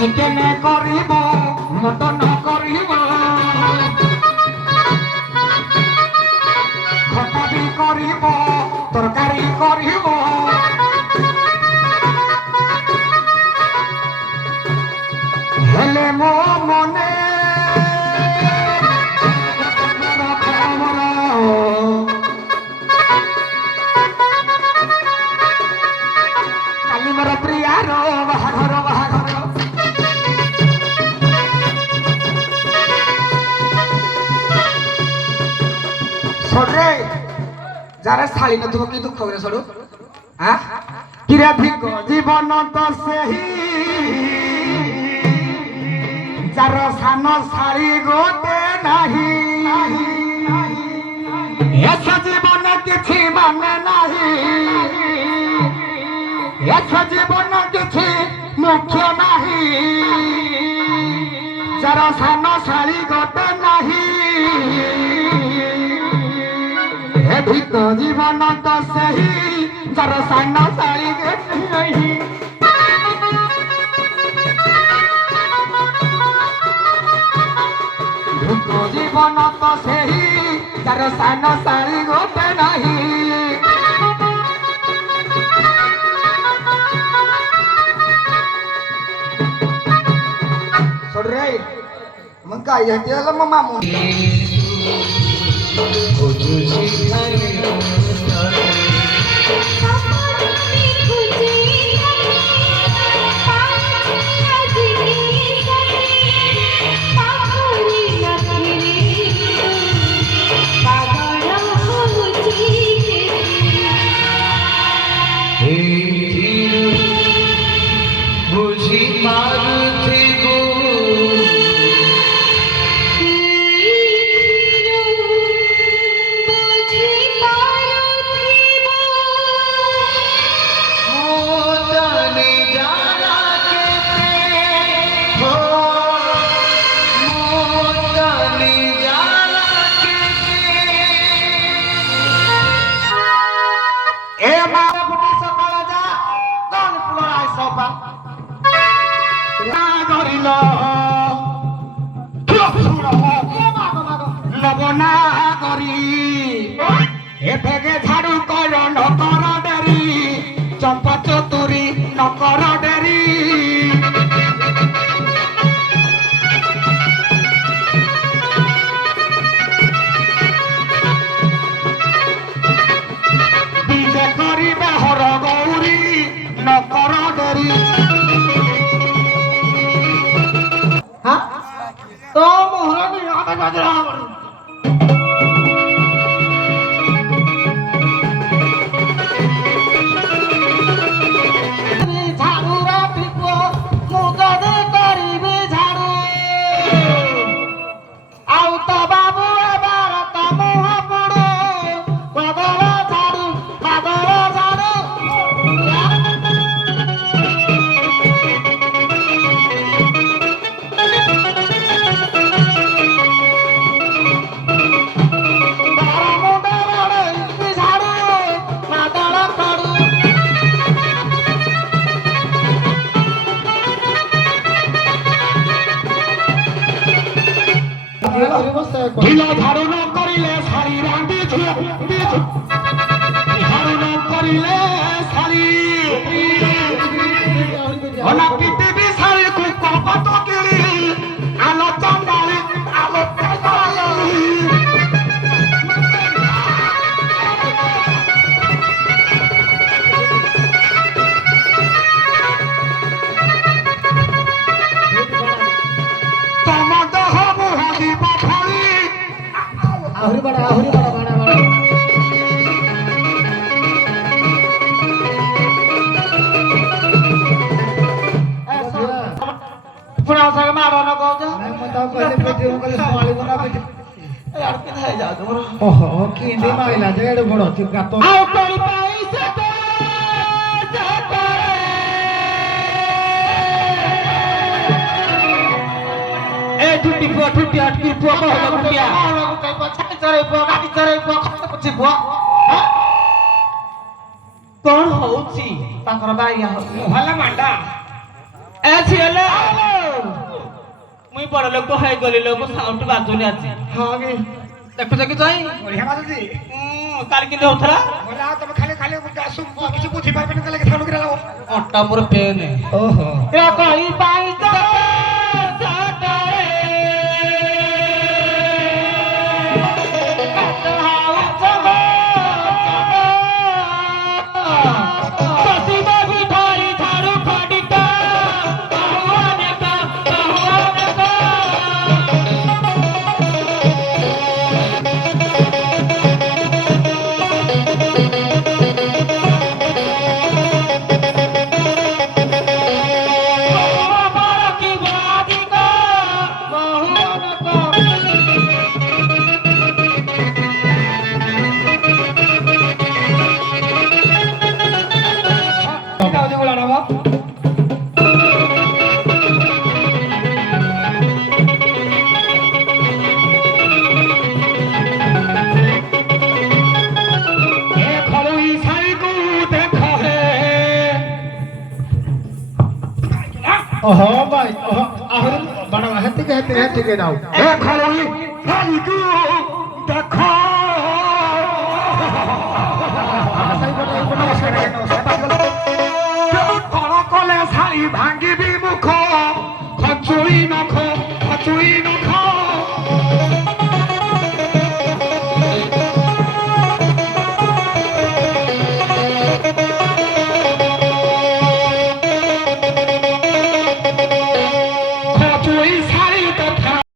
চিকেন করিব মটন করিব খটা বি করিব তরকারি করিব হেলে মো মনে কালি মোর প্রিয়ার বাହାঘର ବାହାଘର সরে যারা শাড়ি নথিব কি দুঃখ করে সরু হ্যাঁ কিরে ভিক জীবন তো সেই যার সান শাড়ি গোটে নাহি এস জীবন কিছু মানে নাহি এস জীবন কিছু মুখ্য নাহি যার সান শাড়ি গোটে নাহি হে ভিক জীবন তো সেই যার সান শাড়ি গোটে নাহি জীবন তো সেই যার সান শাড়ি গোটে নাহি সরে মন কাই হেতে লম মামু বুঝি মারুথিব মোদানি জানা কেতে হো মোদানি জানা কেতে এ মা ফুটি সকালে যা কোন পুলাই সপা না ধরিল লবনা করি এ থেকে ঝাড়ু কর নকর ডেরি চম্পা চতুরি নকর ডেরি বিজে করিবে হর গৌরী নকর ডেরি হ্যাঁ তো মোহরা নেই আধা গাজরা ঝাড়ু রাখিব মুদে করিবে ঝাড়ু আউ তো বাবু এবার তো মুহ পুড়ু বদল ঝাড়ু ঢিল ঝাড়ু ন করিলে শাড়ি রাঁধি ঝাড়ু ন করিলে শাড়ি অনা পৃথিবী শাড়ি খুব কত কিনি আলো চন্দালি আলো ତମ ଦେହ ମୁହଁ দিব ଫଳି ଆହୁରି ବଡ଼ ପୁରା ସାଙ୍ଗେ ମାର ନ କହୁଛ ଓହୋ କିନ୍ତି ମାଇଲା ଯେ ଏଡେ ବଡ ଅଛି ଗାତ ଆଉ କରି ପଇସା ଏ ଠୁଟି ପୁଅ ଠୁଟି ଅଟକି ପୁଅ କହଲ ଗୁଟିଆ ଛାତି ଚରେଇ ପୁଅ ଗାଡ଼ି ଚରେଇ ପୁଅ ଖତ ପୋଛି ପୁଅ କଣ ହଉଛି ତାଙ୍କର ବାଇଆ ଭଲ ମାଣ୍ଡା এ ছেলে মুই বড় লোক হয়ে গলি লোক সাউন্ড বাজুনি আছে ହଁ କି দেখো কি যাই ବଢିଆ ବାଜୁଛି কাল কিন্তু হতরা ବୋଲେ ଆଉ ତମେ ଖାଲି ଖାଲି ଆସୁ କିଛି ବୁଝିପାରିବେନି ତାହେଲେ ସାଉଣ୍ଡ କିରା ଲାଗ অটা মোর পেন ଓହୋ এ কই পাই ଯାଉଛି ଗୋଳା ନବ ଏ ଖଳୁଇ ଶାଳୀକୁ ଦେଖ ହେ ଓହୋ ଭାଇ ଓହୋ ଆହୁରି ବଡ଼ ହେତିକେ ଯାଉ ଏ ଖଳୁଇ ଶାଳୀକୁ ଦେଖ କଣ କଲେ ଶାଳୀ ଭାଙ୍ଗିବି ମୁଖ ଖଚୁଳି ନଖ